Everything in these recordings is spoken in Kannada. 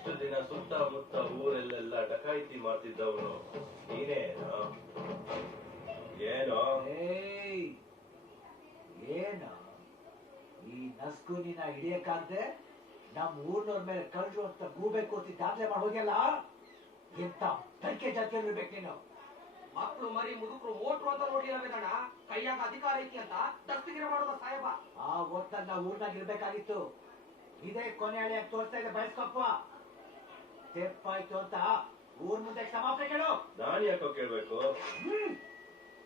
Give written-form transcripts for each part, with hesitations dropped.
ಇಷ್ಟು ದಿನ ಸುತ್ತಮುತ್ತ ಊರಲ್ಲೆಲ್ಲ ಡಕಾಯಿತಿ ಮಾಡ್ತಿದ್ದವನು ನೀನೇನೋ? ಏನೋ ಏನು ಈ ನಸ್ಕುನಿನ ಹಿಡಿಯಕ್ಕಾಗ್ದೆ ನಮ್ ಊರ್ನವ್ರ ಮೇಲೆ ಕಳ್ರು ಅಂತ ಗೂಬೆ ಕೂತಿ ದಾಖಲೆ ಮಾಡಿ ಹೋಗ್ಯಲ್ಲ. ಎಂತ ತರ್ಕೆ ಜಾತಿಯಲ್ಲಿ ಇರ್ಬೇಕು ನೀನು. ಮಕ್ಕಳು ಮರಿ ಮುದುಕರು ಮೋಟ್ರು ಅಂತ ನೋಡಿರಬೇಕಣ್ಣ. ಕೈಯಾಗ ಅಧಿಕಾರ ಐತಿ ಅಂತ ದಸ್ತಗಿರಿ ಮಾಡೋದ ಸಾಹೇಬ. ಆ ಹೊತ್ತಲ್ಲಿ ನಾವು ಊರ್ನಾಗ ಇರ್ಬೇಕಾಗಿತ್ತು. ಇದೇ ಕೊನೆ ಹಳಿಯಾಗಿ ತೋರಿಸ್ತಾ ಇದೆ ಬಯಸ್ಕೊಪ್ಪ. ತೆಪ್ಪಾಯ್ತು ಅಂತ ಊರ್ ಮುಂದೆ ಕ್ಷಮಾಪಣೆ ಕೇಳು. ನಾನ್ ಯಾಕೋ ಕೇಳ್ಬೇಕು?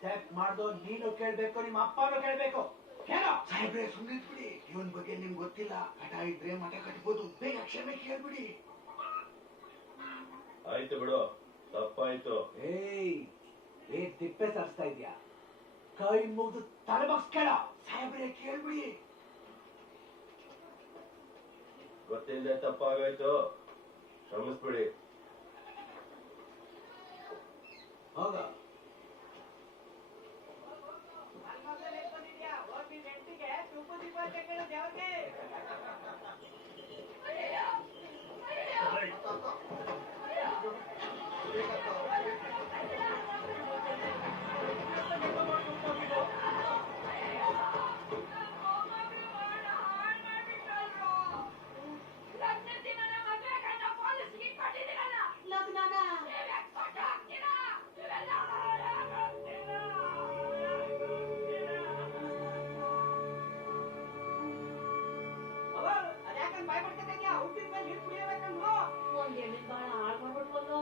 ತೆಪ್ ಮಾಡ್ದೋ ನೀನು ಕೇಳ್ಬೇಕು, ನಿಮ್ಮ ಅಪ್ಪನೂ ಕೇಳ್ಬೇಕು. ಕೇಳೋ ಸಾಹೇಬ್ರೆ, ಸುಮ್ಮನೆ ಬಿಡಿ. ಇವನ್ ಬಗ್ಗೆ ನಿಮ್ಗೆ ಗೊತ್ತಿಲ್ಲ. ಹಠ ಇದ್ರೆ ಮಠ ಕಟ್ಬೋದು. ಬೇಗ ಕ್ಷಮೆ ಕೇಳ್ಬಿಡಿ. ಆಯ್ತು ಬಿಡು, ತಪ್ಪಾಯ್ತು. ಏನ್ ತಿಪ್ಪೆ ತರಿಸ್ತಾ ಇದ್ಯಾ? ಕೈ ಮುಗಿದು ತಲೆ ಬಗ್ಸ್ ಕೇಳ. ಸಾಹೇಬ್ರೆ ಕೇಳ್ಬಿಡಿ. ಗೊತ್ತಿಲ್ಲದೆ ತಪ್ಪಾಗಾಯ್ತು, ಕ್ಷಮಿಸ್ಬಿಡಿ. ಹೋಗ. ಅದ್ಯಾಕಂದ್ ಬಾಯ್ ಮಾಡ್ಕೊತಂಗ್ಯಾ? ಹುಟ್ಟಿದ ಮೇಲೆ ನೀರು ಕುಡಿಯಬೇಕಂದ್ರು. ಒಂದ್ ಎಣ್ಣೆ ಬಾಳ ಹಾಳ್ ಮಾಡ್ಬಿಟ್ವಲ್ಲೋ.